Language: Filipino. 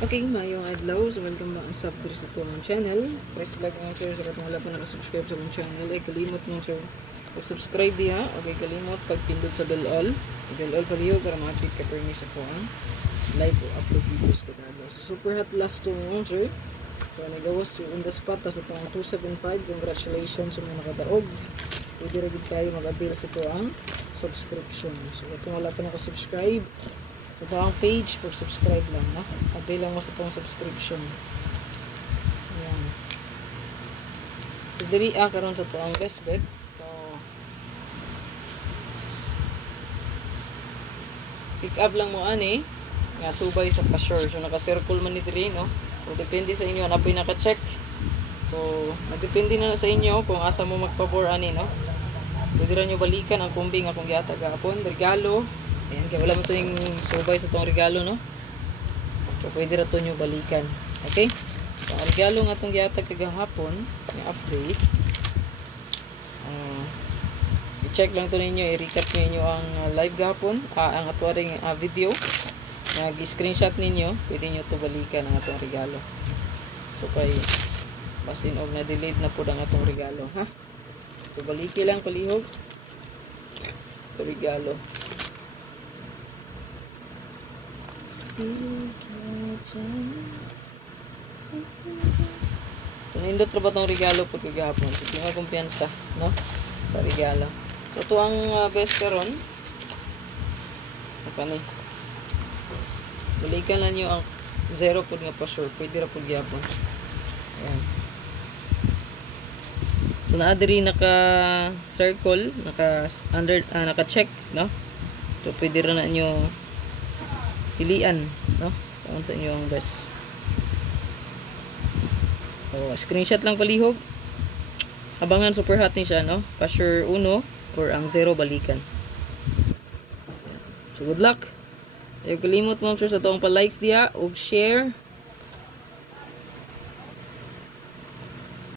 Okay, mayong adlaw. So, welcome back sa itong channel. Press like mo sir sa katong wala pa nakasubscribe sa itong channel. Kalimot mo sir pag-subscribe diha. Okay, kalimot pagpindot sa bell all. Bell all paliyo para ma-update ka permi sa ko ang live o upload videos ko kada. So, super hot last to mo sir. So, nagawas on the spot sa itong 275. Congratulations sa mga nakadaog. Pwede rin kayo mag-avail sa ito ang subscription. So, itong wala pa nakasubscribe sa so, ang page, pag-subscribe lang, no? Avail lang mo sa itong subscription. Ayan. So, diri karon sa itong best bet. So, pick up lang mo ani, nga subay sa cashier. So, naka-circle man ni diri, no? So, depende sa inyo, ano pinaka-check. So, nagdepende na sa inyo kung asa mo magpabor ani, no? Pwede rin nyo balikan ang kumbing akong giyata gapon, regalo. Ayan, kaya wala mo ito yung subay sa itong regalo, no? So, pwede rin ito nyo balikan. Okay? So, ang regalo nga itong giyata kagahapon, yung update. I-check lang ito ninyo, i-recap ninyo ang live gahapon, ang atwaring video. Nag-screenshot ninyo, pwede nyo ito balikan ang itong regalo. So, kay basin og na-delete na po ang itong regalo, ha? So, baliki lang palihog. Ito regalo. Tunindot na ba itong regalo po kagahapon? So, tingnan kumpiyansa, no? Sa regalo. So, ito ang best karon. Apa ni? Balikan lang nyo ang 0 po nga pa sure. Pwede na po gihapon. Ayan. So, naadiri naka-circle, naka-check, no? So, pwede rin na nyo pilian, no? Kung sa inyo ang best. So, screenshot lang palihog. Abangan, super hot ni siya, no? Cashier 1 or ang 0 balikan. So, good luck. Ayaw kalimot mo sir sa toong pa-likes diya o share.